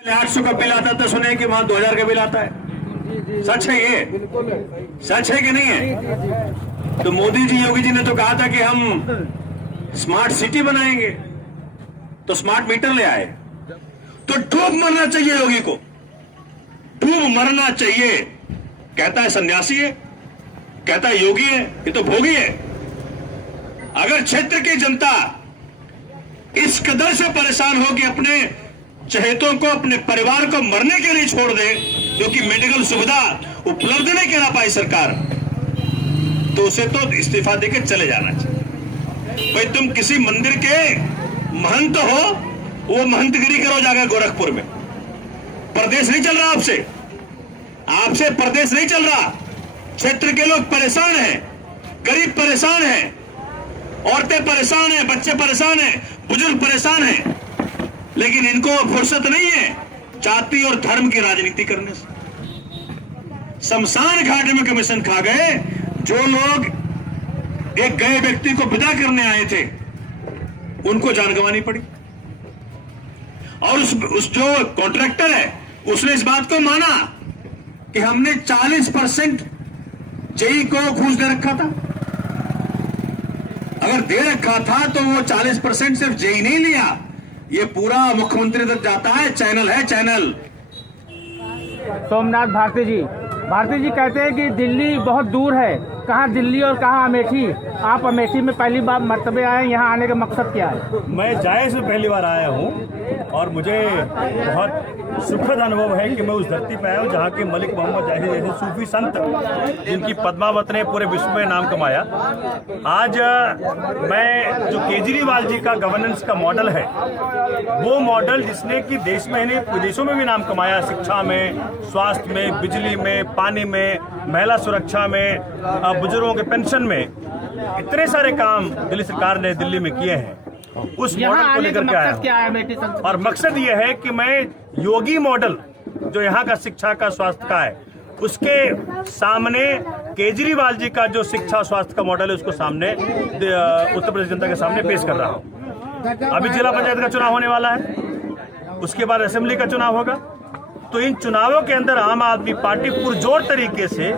800 का बिल आता तो सुने कि वहां 2000 का बिल आता है। सच है ये? सच है कि नहीं है? तो मोदी जी, योगी जी ने तो कहा था कि हम स्मार्ट सिटी बनाएंगे, तो स्मार्ट मीटर ले आए। तो डूब मरना चाहिए योगी को, डूब मरना चाहिए। कहता है सन्यासी है, कहता है योगी है, ये तो भोगी है। अगर क्षेत्र की जनता इस कदर से परेशान हो कि अपने चहेतों को, अपने परिवार को मरने के लिए छोड़ दे, क्योंकि मेडिकल सुविधा उपलब्ध नहीं करा पाई सरकार, तो उसे तो इस्तीफा देकर चले जाना चाहिए। भाई तुम किसी मंदिर के महंत हो, वो महंतगिरी करो जाकर गोरखपुर में। प्रदेश नहीं चल रहा आपसे, आपसे प्रदेश नहीं चल रहा। क्षेत्र के लोग परेशान हैं, गरीब परेशान हैं, औरतें परेशान हैं, बच्चे परेशान हैं, बुजुर्ग परेशान हैं, लेकिन इनको फुर्सत नहीं है जाति और धर्म की राजनीति करने से। शमशान घाट में कमीशन खा गए। जो लोग एक गए व्यक्ति को विदा करने आए थे, उनको जान गंवानी पड़ी। और उस जो कॉन्ट्रैक्टर है, उसने इस बात को माना कि हमने 40% जेई को घूस दे रखा था। अगर दे रखा था तो वो 40% सिर्फ जेई नहीं लिया, ये पूरा मुख्यमंत्री तक जाता है। चैनल है, चैनल। सोमनाथ भारती जी कहते हैं कि दिल्ली बहुत दूर है। कहाँ दिल्ली और कहाँ अमेठी? आप अमेठी में पहली बार मर्तबे आए, यहाँ आने का मकसद क्या है? मैं जायज़ में पहली बार आया हूँ और मुझे बहुत सुखद अनुभव है कि मैं उस धरती पर आया हूँ जहाँ के मलिक मोहम्मद जाहिर जैसे सूफी संत, जिनकी पद्मावत ने पूरे विश्व में नाम कमाया। आज मैं जो केजरीवाल जी का गवर्नेंस का मॉडल है, वो मॉडल जिसने कि देश में नहीं विदेशों में भी नाम कमाया, शिक्षा में, स्वास्थ्य में, बिजली में, पानी में, महिला सुरक्षा में, बुजुर्गों के पेंशन में, इतने सारे काम दिल्ली सरकार ने दिल्ली में किए हैं। उस मॉडल को लेकर के आया हूं। और मकसद ये है कि मैं योगी मॉडल जो यहाँ का शिक्षा का, स्वास्थ्य का है, उसके सामने केजरीवाल जी का जो शिक्षा स्वास्थ्य का मॉडल है, उसको सामने उत्तर प्रदेश जनता के सामने पेश कर रहा हूँ। अभी जिला पंचायत का चुनाव होने वाला है, उसके बाद असेंबली का चुनाव होगा। तो इन चुनावों के अंदर आम आदमी पार्टी पुरजोर तरीके से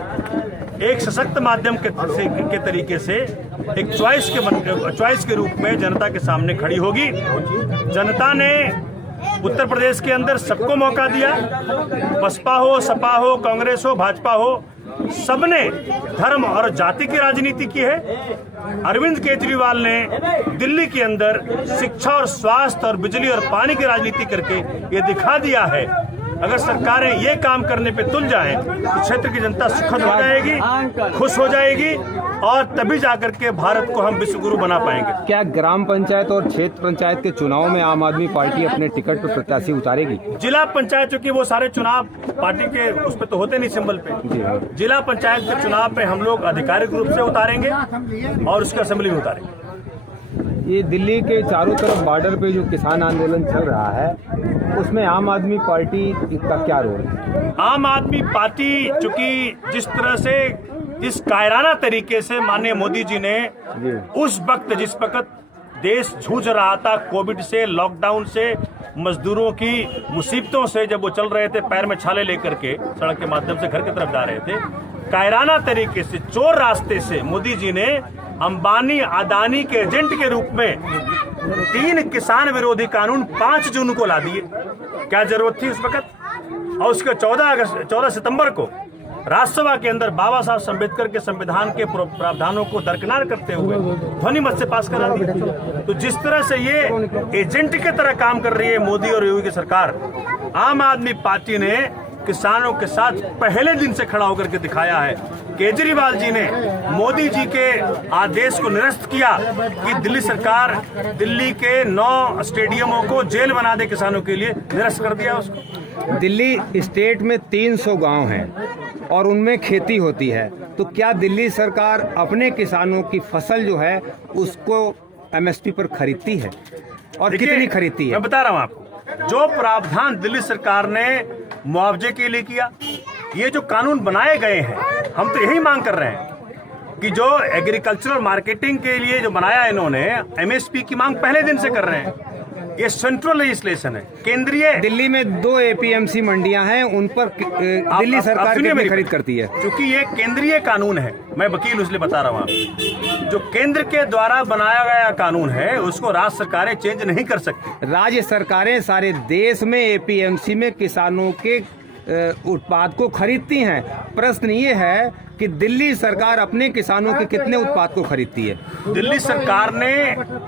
एक सशक्त माध्यम के तरीके से एक चॉइस के रूप में जनता के सामने खड़ी होगी। जनता ने उत्तर प्रदेश के अंदर सबको मौका दिया, बसपा हो, सपा हो, कांग्रेस हो, भाजपा हो, सबने धर्म और जाति की राजनीति की है। अरविंद केजरीवाल ने दिल्ली के अंदर शिक्षा और स्वास्थ्य और बिजली और पानी की राजनीति करके ये दिखा दिया है। अगर सरकारें ये काम करने पे तुल जाएं तो क्षेत्र की जनता सुखद हो जाएगी, खुश हो जाएगी, और तभी जाकर के भारत को हम विश्व गुरु बना पाएंगे। क्या ग्राम पंचायत और क्षेत्र पंचायत के चुनाव में आम आदमी पार्टी अपने टिकट पर प्रत्याशी उतारेगी? जिला पंचायत, चूंकि वो सारे चुनाव पार्टी के उस पे तो होते नहीं, सिंबल पे, जिला पंचायत के चुनाव पे हम लोग आधिकारिक रूप से उतारेंगे और उसके असेंबली में उतारेंगे। ये दिल्ली के चारों तरफ बॉर्डर पे जो किसान आंदोलन चल रहा है, उसमें आम आदमी पार्टी का क्या रोल है? आम आदमी पार्टी चूंकि जिस तरह से, जिस कायराना तरीके से माननीय मोदी जी ने उस वक्त, जिस वक्त देश जूझ रहा था कोविड से, लॉकडाउन से, मजदूरों की मुसीबतों से, जब वो चल रहे थे पैर में छाले लेकर के सड़क के माध्यम से घर की तरफ जा रहे थे, कायराना तरीके से, चोर रास्ते से मोदी जी ने अंबानी अदानी के एजेंट के रूप में 3 किसान विरोधी कानून 5 जून को ला दिए। क्या जरूरत थी उस वक्त? और उसके 14 सितंबर को राज्यसभा के अंदर बाबा साहब अम्बेडकर के संविधान के प्रावधानों को दरकिनार करते हुए ध्वनि मत से पास करा दिया। तो जिस तरह से ये एजेंट की तरह काम कर रही है मोदी और योगी की सरकार, आम आदमी पार्टी ने किसानों के साथ पहले दिन से खड़ा होकर के दिखाया है। केजरीवाल जी ने मोदी जी के आदेश को निरस्त किया कि दिल्ली सरकार दिल्ली के 9 स्टेडियमों को जेल बना दे किसानों के लिए, निरस्त कर दिया उसको। दिल्ली स्टेट में 300 गांव हैं और उनमें खेती होती है, तो क्या दिल्ली सरकार अपने किसानों की फसल जो है उसको एमएसपी पर खरीदती है, और कितनी खरीदती है? मैं बता रहा हूँ आपको, जो प्रावधान दिल्ली सरकार ने मुआवजे के लिए किया, ये जो कानून बनाए गए हैं, हम तो यही मांग कर रहे हैं कि जो एग्रीकल्चरल मार्केटिंग के लिए जो बनाया इन्होंने, एमएसपी की मांग पहले दिन से कर रहे हैं। ये सेंट्रल लेजिस्लेशन है, केंद्रीय। दिल्ली में 2 APMC मंडियां हैं, उन पर दिल्ली सरकार कितनी खरीद करती है? क्योंकि ये केंद्रीय कानून है, मैं वकील इसलिए बता रहा हूँ आपको। जो केंद्र के द्वारा बनाया गया कानून है उसको राज्य सरकारें चेंज नहीं कर सकती। राज्य सरकारें सारे देश में APMC में किसानों के उत्पाद को खरीदती हैं। प्रश्न ये है कि दिल्ली सरकार अपने किसानों के कितने उत्पाद को खरीदती है? दिल्ली सरकार ने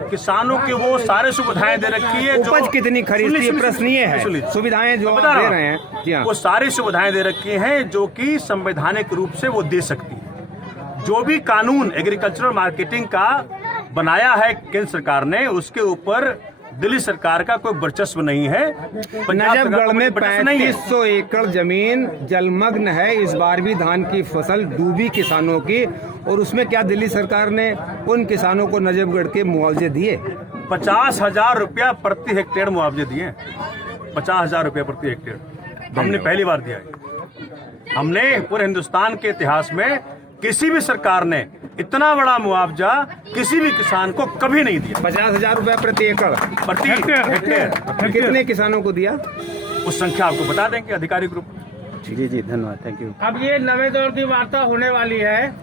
किसानों की वो सारी सुविधाएं दे रखी है। उपज कितनी खरीदती है? प्रश्न ये है, सुविधाएं जो आप दे रहे हैं, जी हाँ, वो सारी सुविधाएं दे रखी हैं जो कि संवैधानिक रूप से वो दे सकती है। जो भी कानून एग्रीकल्चरल मार्केटिंग का बनाया है केंद्र सरकार ने, उसके ऊपर दिल्ली सरकार का कोई वर्चस्व नहीं है। नजफगढ़ में 3500 एकड़ जमीन जलमग्न है। इस बार भी धान की फसल डूबी किसानों की, और उसमें क्या दिल्ली सरकार ने उन किसानों को नजफगढ़ के मुआवजे दिए? 50,000 रुपया प्रति हेक्टेयर मुआवजे दिए। 50,000 रुपया प्रति हेक्टेयर हमने पहली बार दिया है। हमने पूरे हिंदुस्तान के इतिहास में किसी भी सरकार ने इतना बड़ा मुआवजा किसी भी किसान को कभी नहीं दिया। 50,000 रुपया प्रति एकड़ प्रति हेक्टेयर। कितने किसानों को दिया? उस संख्या आपको बता देंगे आधिकारिक रूप। जी जी, धन्यवाद, थैंक यू। अब ये नवे दौर की वार्ता होने वाली है,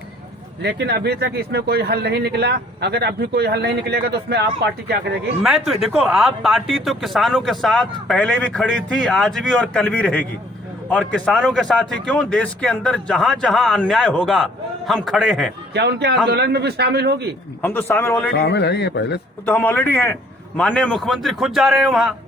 लेकिन अभी तक इसमें कोई हल नहीं निकला। अगर अभी कोई हल नहीं निकलेगा तो उसमें आप पार्टी क्या करेगी? मैं तो देखो, आप पार्टी तो किसानों के साथ पहले भी खड़ी थी, आज भी और कल भी रहेगी। और किसानों के साथ ही क्यों, देश के अंदर जहाँ जहाँ अन्याय होगा हम खड़े हैं। क्या उनके आंदोलन में भी शामिल होगी? हम तो शामिल है पहले तो हम ऑलरेडी हैं। माननीय मुख्यमंत्री खुद जा रहे हैं वहाँ,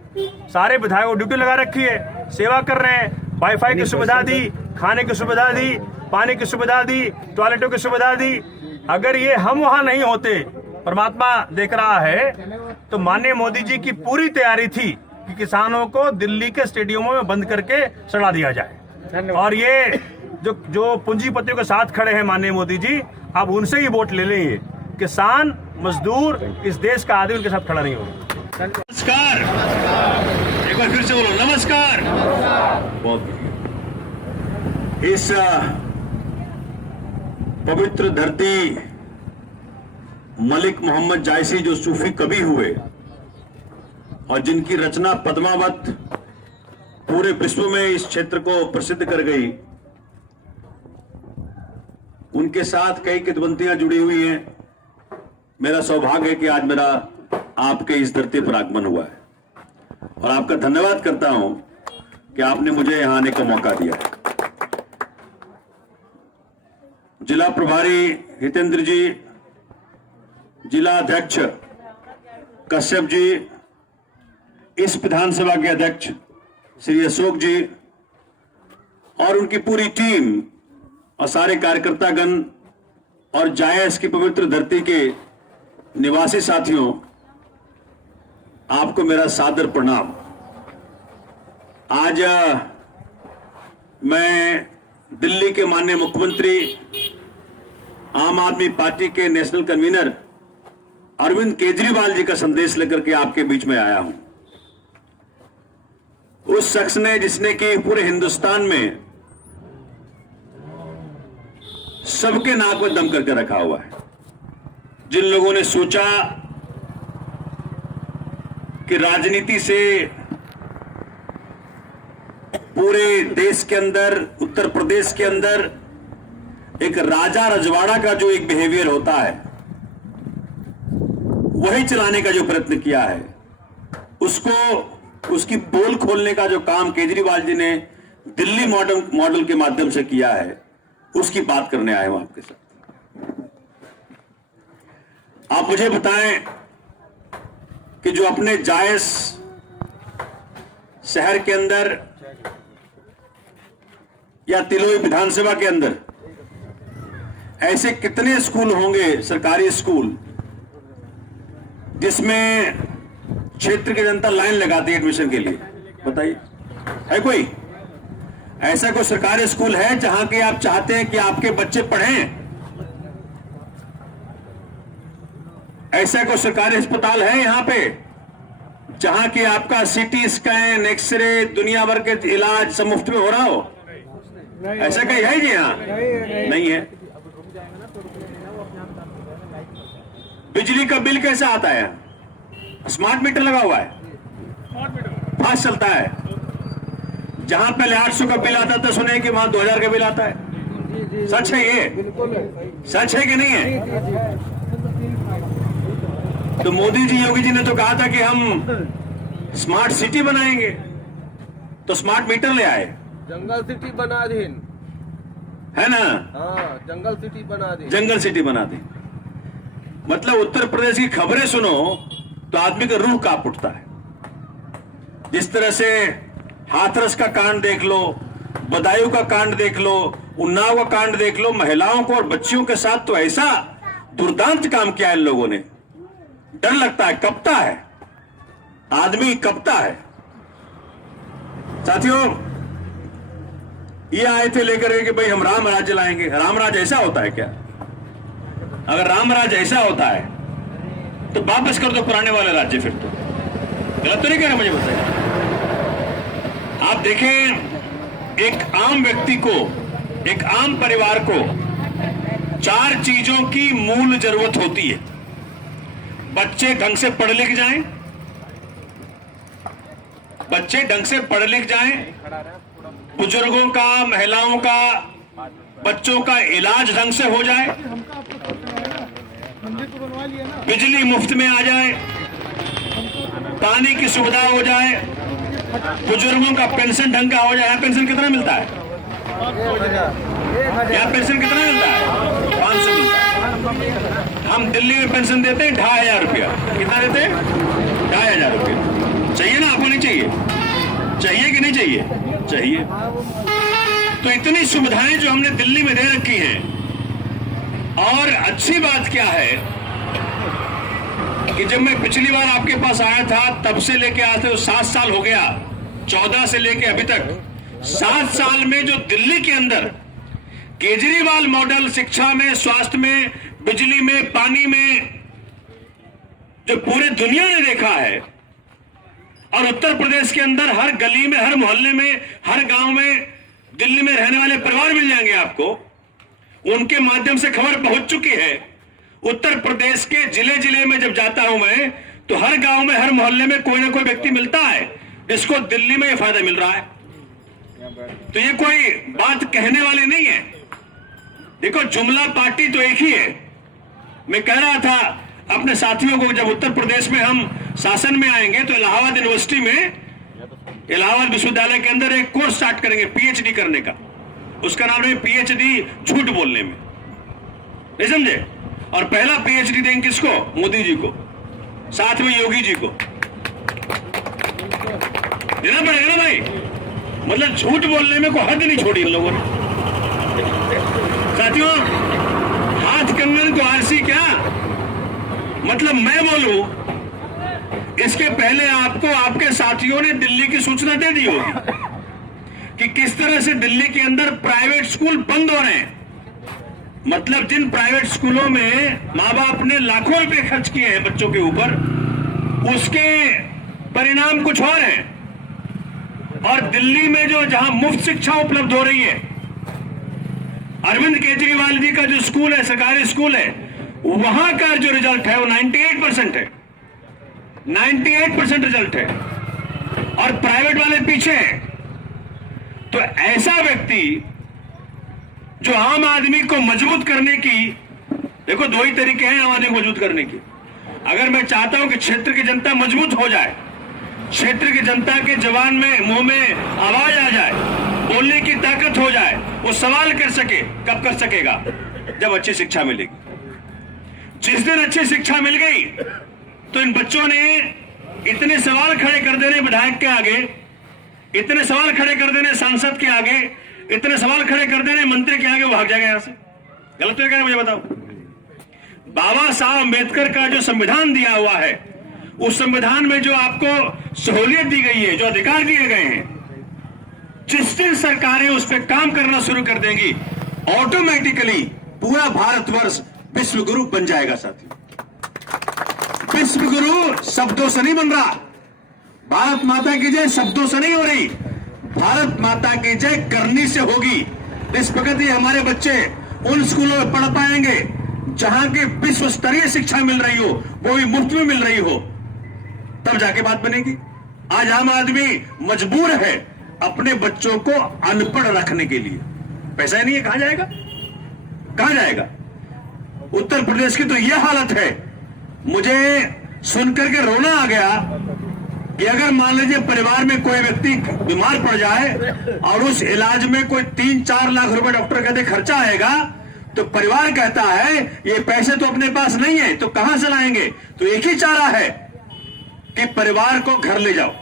सारे विधायकों को ड्यूटी लगा रखी है, सेवा कर रहे हैं। वाईफाई की सुविधा दी, खाने की सुविधा दी, पानी की सुविधा दी, टॉयलेटों की सुविधा दी। अगर ये हम वहाँ नहीं होते, परमात्मा देख रहा है, तो माननीय मोदी जी की पूरी तैयारी थी कि किसानों को दिल्ली के स्टेडियमों में बंद करके सड़ा दिया जाए। और ये जो पूंजीपतियों के साथ खड़े हैं माननीय मोदी जी, अब उनसे ही वोट ले लेंगे। किसान मजदूर इस देश का आदमी उनके साथ खड़ा नहीं होगा। नमस्कार, एक बार फिर से बोलो नमस्कार। बहुत बढ़िया। इस पवित्र धरती मलिक मोहम्मद जायसी जो सूफी कवि हुए और जिनकी रचना पद्मावत पूरे विश्व में इस क्षेत्र को प्रसिद्ध कर गई, उनके साथ कई किदवंतियां जुड़ी हुई हैं। मेरा सौभाग्य है कि आज मेरा आपके इस धरती पर आगमन हुआ है, और आपका धन्यवाद करता हूं कि आपने मुझे यहां आने का मौका दिया। जिला प्रभारी हितेंद्र जी, जिला अध्यक्ष कश्यप जी, इस विधानसभा के अध्यक्ष श्री अशोक जी और उनकी पूरी टीम और सारे कार्यकर्तागण और जायस की पवित्र धरती के निवासी साथियों, आपको मेरा सादर प्रणाम। आज मैं दिल्ली के माननीय मुख्यमंत्री, आम आदमी पार्टी के नेशनल कन्वीनर अरविंद केजरीवाल जी का संदेश लेकर के आपके बीच में आया हूं। उस शख्स ने जिसने कि पूरे हिंदुस्तान में सबके नाक में दम करके रखा हुआ है। जिन लोगों ने सोचा कि राजनीति से पूरे देश के अंदर, उत्तर प्रदेश के अंदर एक राजा रजवाड़ा का जो एक बिहेवियर होता है वही चलाने का जो प्रयत्न किया है, उसकी पोल खोलने का जो काम केजरीवाल जी ने दिल्ली मॉडल के माध्यम से किया है, उसकी बात करने आए हूं आपके साथ। आप मुझे बताएं कि जो अपने जायस शहर के अंदर या तिलोई विधानसभा के अंदर ऐसे कितने स्कूल होंगे, सरकारी स्कूल, जिसमें क्षेत्र की जनता लाइन लगाती है एडमिशन के लिए? बताइए, है कोई ऐसा कोई सरकारी स्कूल है जहां के आप चाहते हैं कि आपके बच्चे पढ़ें? ऐसा कोई सरकारी अस्पताल है यहां पे जहां कि आपका सीटी स्कैन, एक्सरे, दुनिया भर के इलाज सब मुफ्त में हो रहा हो? ऐसा कहीं है जी? यहां नहीं है। बिजली का बिल कैसा आता है? स्मार्ट मीटर लगा हुआ है, फास्ट चलता है। जहां पहले 800 का बिल आता था, सुने कि वहां 2000 का बिल आता है। सच है ये? सच है कि नहीं है? तो मोदी जी, योगी जी ने तो कहा था कि हम स्मार्ट सिटी बनाएंगे, तो स्मार्ट मीटर ले आए, जंगल सिटी बना दें। है ना? हाँ, जंगल सिटी बना दें। जंगल सिटी बना दी। मतलब उत्तर प्रदेश की खबरें सुनो तो आदमी का रूह कांप उठता है। जिस तरह से हाथरस का कांड देख लो, बदायूं का कांड देख लो, उन्नाव का कांड देख लो, महिलाओं को और बच्चियों के साथ तो ऐसा दुर्दांत काम किया इन लोगों ने, डर लगता है, कपता है, आदमी कपता है। साथियों, ये आए थे लेकर कि भाई हम राम राज्य लाएंगे। राम राज्य ऐसा होता है क्या? अगर राम राज्य ऐसा होता है तो वापस कर दो पुराने वाले राज्य। फिर तो गलत तो नहीं कह रहे, मुझे बताइए। आप देखें, एक आम व्यक्ति को, एक आम परिवार को 4 चीजों की मूल जरूरत होती है। बच्चे ढंग से पढ़ लिख जाएं, बच्चे ढंग से पढ़ लिख जाएं, बुजुर्गों का, महिलाओं का, बच्चों का इलाज ढंग से हो जाए, बिजली मुफ्त में आ जाए, पानी की सुविधा हो जाए, बुजुर्गों का पेंशन ढंग का हो जाए। यहाँ पेंशन कितना मिलता है? यहाँ पेंशन कितना मिलता है? 500 मिलता है। हम दिल्ली में पेंशन देते हैं 2500 रुपया। कितना देते हैं? 2500 रुपया। चाहिए ना आपको? नहीं चाहिए? चाहिए कि नहीं चाहिए? चाहिए। तो इतनी सुविधाएं जो हमने दिल्ली में दे रखी हैं, और अच्छी बात क्या है कि जब मैं पिछली बार आपके पास आया था तब से लेके आज तक 7 साल हो गया, 14 से लेके अभी तक 7 साल में जो दिल्ली के अंदर केजरीवाल मॉडल शिक्षा में, स्वास्थ्य में, बिजली में, पानी में जो पूरे दुनिया ने देखा है, और उत्तर प्रदेश के अंदर हर गली में, हर मोहल्ले में, हर गांव में दिल्ली में रहने वाले परिवार मिल जाएंगे आपको। उनके माध्यम से खबर पहुंच चुकी है। उत्तर प्रदेश के जिले जिले में जब जाता हूं मैं, तो हर गांव में, हर मोहल्ले में कोई ना कोई व्यक्ति मिलता है जिसको दिल्ली में ये फायदा मिल रहा है। तो ये कोई बात कहने वाली नहीं है। देखो, जुमला पार्टी तो एक ही है। मैं कह रहा था अपने साथियों को, जब उत्तर प्रदेश में हम शासन में आएंगे तो इलाहाबाद यूनिवर्सिटी में, इलाहाबाद विश्वविद्यालय के अंदर एक कोर्स स्टार्ट करेंगे पीएचडी करने का। उसका नाम है पीएचडी झूठ बोलने में, नहीं समझे? और पहला पीएचडी देंगे किसको? मोदी जी को, साथ में योगी जी को देना पड़ेगा ना भाई। मतलब झूठ बोलने में कोई हद नहीं छोड़ी इन लोगों ने। साथियों, हाथ कंगन को आरसी क्या मतलब? मैं बोलूं, इसके पहले आपको आपके साथियों ने दिल्ली की सूचना दे दी होगी कि किस तरह से दिल्ली के अंदर प्राइवेट स्कूल बंद हो रहे हैं। मतलब जिन प्राइवेट स्कूलों में माँ बाप ने लाखों रुपए खर्च किए हैं बच्चों के ऊपर, उसके परिणाम कुछ और हैं। और दिल्ली में जो जहां मुफ्त शिक्षा उपलब्ध हो रही है, अरविंद केजरीवाल जी का जो स्कूल है, सरकारी स्कूल है, वहां का जो रिजल्ट है वो 98% है। 98% रिजल्ट है, और प्राइवेट वाले पीछे हैं। तो ऐसा व्यक्ति जो आम आदमी को मजबूत करने की, देखो 2 ही तरीके हैं आम आदमी को मजबूत करने की। अगर मैं चाहता हूं कि क्षेत्र की जनता मजबूत हो जाए, क्षेत्र की जनता के जवान में, मुंह में आवाज आ जाए, बोलने की ताकत हो जाए, वो सवाल कर सके, कब कर सकेगा? जब अच्छी शिक्षा मिलेगी। जिस दिन अच्छी शिक्षा मिल गई तो इन बच्चों ने इतने सवाल खड़े कर देने विधायक के आगे, इतने सवाल खड़े कर देने सांसद के आगे, इतने सवाल खड़े कर देने मंत्री के आगे, वो भाग जाएगा यहां से। गलत तो क्या है मुझे बताओ? बाबा साहब अम्बेडकर का जो संविधान दिया हुआ है, उस संविधान में जो आपको सहूलियत दी गई है, जो अधिकार दिए गए हैं, जिस दिन सरकारें उस पर काम करना शुरू कर देंगी, ऑटोमेटिकली पूरा भारतवर्ष विश्व गुरु बन जाएगा। साथी, विश्व गुरु शब्दों से नहीं बन रहा। भारत माता की जय शब्दों से नहीं हो रही, भारत माता की जय करनी से होगी। इस वक्त ही हमारे बच्चे उन स्कूलों में पढ़ पाएंगे जहां की विश्व स्तरीय शिक्षा मिल रही हो, वो भी मुफ्त में मिल रही हो, तब जाके बात बनेगी। आज आम आदमी मजबूर है अपने बच्चों को अनपढ़ रखने के लिए। पैसा ही नहीं है, कहां जाएगा, कहां जाएगा। उत्तर प्रदेश की तो यह हालत है, मुझे सुनकर के रोना आ गया कि अगर मान लीजिए परिवार में कोई व्यक्ति बीमार पड़ जाए और उस इलाज में कोई 3-4 लाख रुपए डॉक्टर कहते खर्चा आएगा, तो परिवार कहता है ये पैसे तो अपने पास नहीं है, तो कहां से लाएंगे। तो एक ही चारा है कि परिवार को घर ले जाओ,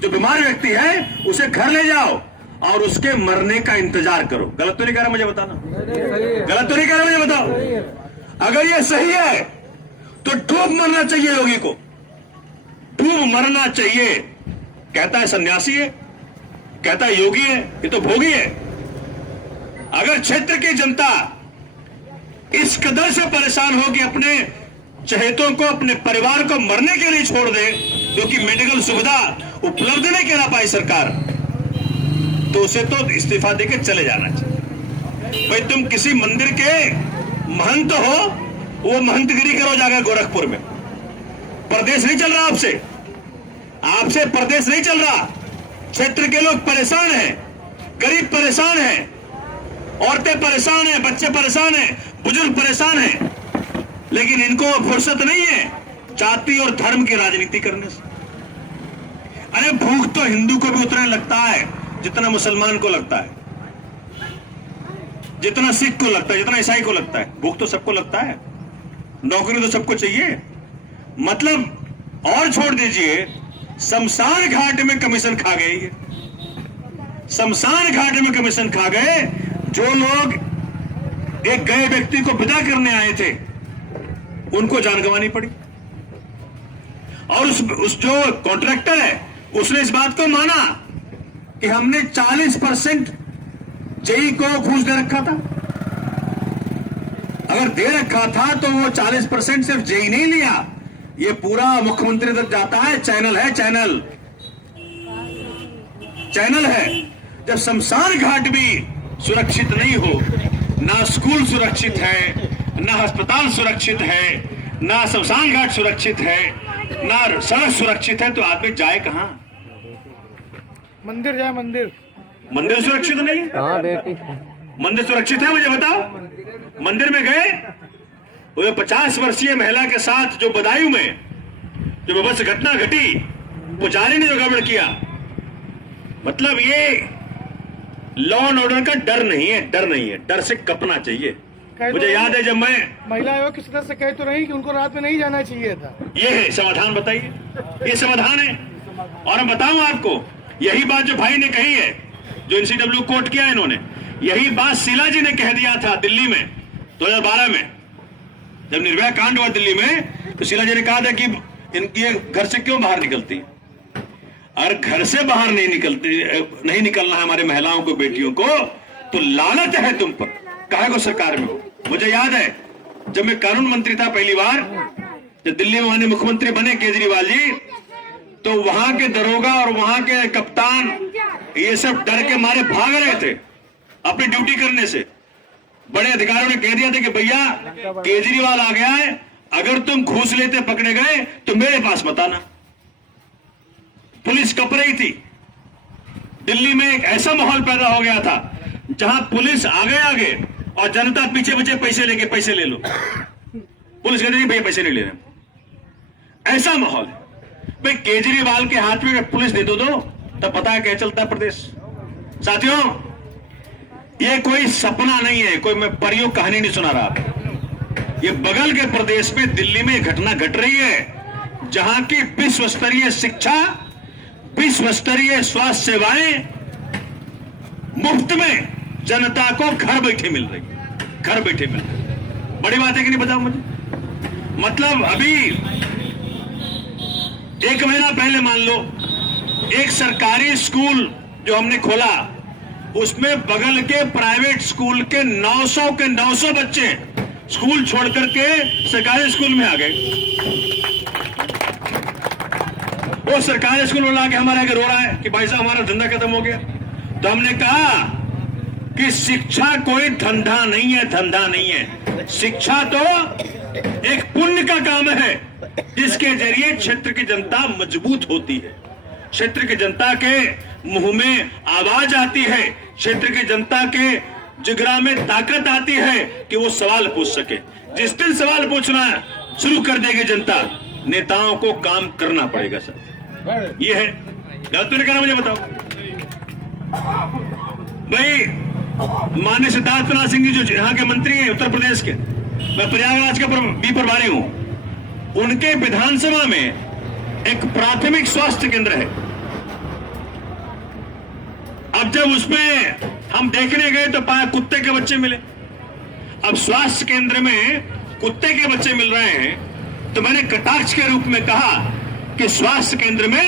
जो बीमार व्यक्ति है उसे घर ले जाओ और उसके मरने का इंतजार करो। गलत तो नहीं कह रहा मुझे बताना, गलत तो नहीं कह रहा मुझे बताओ। अगर ये सही है तो डूब मरना चाहिए योगी को, डूब मरना चाहिए। कहता है सन्यासी है, कहता है योगी है, ये तो भोगी है। अगर क्षेत्र की जनता इस कदर से परेशान हो कि अपने चहेतों को, अपने परिवार को मरने के लिए छोड़ दे, क्योंकि मेडिकल सुविधा उपलब्ध नहीं करा पाई सरकार, तो उसे तो इस्तीफा देकर चले जाना चाहिए। भाई तुम किसी मंदिर के महंत हो, वो महंतगिरी करो जाकर गोरखपुर में। प्रदेश नहीं चल रहा आपसे, आपसे प्रदेश नहीं चल रहा। क्षेत्र के लोग परेशान हैं, गरीब परेशान हैं, औरतें परेशान हैं, बच्चे परेशान हैं, बुजुर्ग परेशान हैं, लेकिन इनको फुर्सत नहीं है जाति और धर्म की राजनीति करने से। अरे भूख तो हिंदू को भी उतना लगता है जितना मुसलमान को लगता है, जितना सिख को लगता है, जितना ईसाई को लगता है। भूख तो सबको लगता है, नौकरी तो सबको चाहिए। मतलब और छोड़ दीजिए, शमशान घाट में कमीशन खा गए, शमशान घाट में कमीशन खा गए। जो लोग एक गए व्यक्ति को विदा करने आए थे उनको जान गंवानी पड़ी, और उस जो कॉन्ट्रैक्टर है उसने इस बात को माना कि हमने 40% जेई को घूस दे रखा था। अगर दे रखा था तो वो 40% सिर्फ जेई नहीं लिया, ये पूरा मुख्यमंत्री तक जाता है। चैनल है, चैनल है। जब शमशान घाट भी सुरक्षित नहीं हो, ना स्कूल सुरक्षित है, ना अस्पताल सुरक्षित है, ना शमशान घाट सुरक्षित है, ना सड़क सुरक्षित है, तो आदमी जाए कहां, मंदिर जाए। मंदिर सुरक्षित नहीं है, मंदिर सुरक्षित है मुझे बताओ। मंदिर में गए, वो 50 वर्षीय महिला के साथ जो बदायूं में जो विभत्स घटना घटी, पुजारी ने जो गड़बड़ किया, मतलब ये लॉ एंड ऑर्डर का डर नहीं है, डर नहीं है, डर से कपना चाहिए। मुझे याद है जब मैं महिला आयोग की सदस्य कह तो रही कि उनको रात में नहीं जाना चाहिए था। ये है समाधान, बताइए ये समाधान है। और मैं बताऊं आपको, यही बात जो भाई ने कही है, जो एनसीडब्ल्यू कोर्ट किया है इन्होंने, यही बात शीला जी ने कह दिया था दिल्ली में 2012 में, जब निर्भया कांड हुआ दिल्ली में, तो शीला जी ने कहा था कि इनकी घर से क्यों बाहर निकलती। और घर से बाहर नहीं निकलना है हमारे महिलाओं को, बेटियों को, तो लालच है तुम पर, काहे को सरकार में। मुझे याद है जब मैं कानून मंत्री था पहली बार, जब दिल्ली में वहां मुख्यमंत्री बने केजरीवाल जी, तो वहां के दरोगा और वहां के कप्तान ये सब डर के मारे भाग रहे थे अपनी ड्यूटी करने से। बड़े अधिकारियों ने कह दिया था कि भैया केजरीवाल आ गया है, अगर तुम घूस लेते पकड़े गए तो मेरे पास मत आना। पुलिस कप रही थी। दिल्ली में एक ऐसा माहौल पैदा हो गया था जहां पुलिस आगे और जनता पीछे पीछे पैसे ले लो। पुलिस कहती नहीं भैया पैसे नहीं ले रहे, ऐसा माहौल है। भाई केजरीवाल के हाथ में पुलिस दे दो तब पता है क्या चलता है प्रदेश। साथियों, ये कोई सपना नहीं है, कोई मैं परियों कहानी नहीं सुना रहा। ये बगल के प्रदेश में दिल्ली में घटना घट रही है जहां की विश्व स्तरीय शिक्षा, विश्व स्तरीय स्वास्थ्य सेवाएं मुफ्त में जनता को घर बैठे मिल रही, घर बैठे मिल रही। बड़ी बात है कि नहीं, बताओ मुझे। मतलब अभी 1 महीना पहले मान लो एक सरकारी स्कूल जो हमने खोला, उसमें बगल के प्राइवेट स्कूल के 900 बच्चे स्कूल छोड़ करके सरकारी स्कूल में आ गए। वो सरकारी स्कूल वाला आके हमारे आगे रो रहा है कि भाई साहब हमारा धंधा खत्म हो गया। तो हमने कहा कि शिक्षा कोई धंधा नहीं है, धंधा नहीं है। शिक्षा तो एक पुण्य का काम है जिसके जरिए क्षेत्र की जनता मजबूत होती है। क्षेत्र की जनता के मुंह में आवाज आती है, क्षेत्र की जनता के जिगरा में ताकत आती है कि वो सवाल पूछ सके। जिस दिन सवाल पूछना शुरू कर देगी जनता, नेताओं को काम करना पड़ेगा सर। ये है, गलत तो नहीं कहना, मुझे बताओ भाई। माननीय सिद्धार्थनाथ सिंह जी जो यहाँ के मंत्री हैं उत्तर प्रदेश के, मैं प्रयागराज का भी प्रभारी हूं, उनके विधानसभा में एक प्राथमिक स्वास्थ्य केंद्र है। अब जब उसमें हम देखने गए तो पाया कुत्ते के बच्चे मिले। अब स्वास्थ्य केंद्र में कुत्ते के बच्चे मिल रहे हैं तो मैंने कटाक्ष के रूप में कहा कि स्वास्थ्य केंद्र में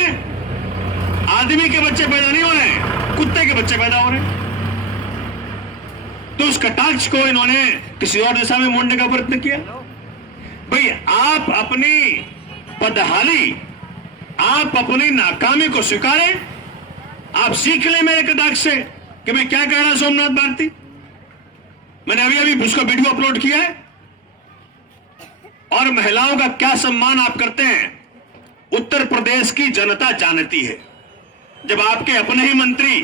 आदमी के बच्चे पैदा नहीं हो रहे हैं, कुत्ते के बच्चे पैदा हो रहे हैं। तो उस कटाक्ष को इन्होंने किसी और दिशा में मोड़ने का प्रयत्न किया। भाई आप अपनी बदहाली, आप अपनी नाकामी को स्वीकारें, आप सीख लें मेरे कटाक्ष से कि मैं क्या कह रहा हूं। सोमनाथ भारती, मैंने अभी अभी उसका वीडियो अपलोड किया है। और महिलाओं का क्या सम्मान आप करते हैं, उत्तर प्रदेश की जनता जानती है। जब आपके अपने ही मंत्री,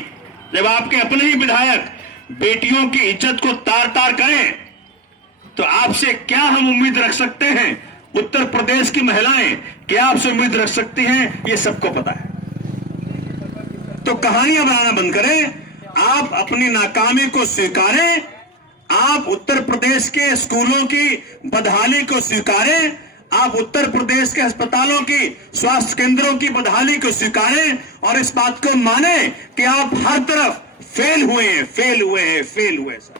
जब आपके अपने ही विधायक बेटियों की इज्जत को तार तार करें तो आपसे क्या हम उम्मीद रख सकते हैं। उत्तर प्रदेश की महिलाएं क्या आपसे उम्मीद रख सकती हैं, ये सबको पता है। तो कहानियां बनाना बंद करें, आप अपनी नाकामी को स्वीकारें, आप उत्तर प्रदेश के स्कूलों की बदहाली को स्वीकारें, आप उत्तर प्रदेश के अस्पतालों की, स्वास्थ्य केंद्रों की बदहाली को स्वीकारें और इस बात को माने कि आप हर तरफ फेल हुए हैं, फेल हुए हैं, फेल हुए हैं।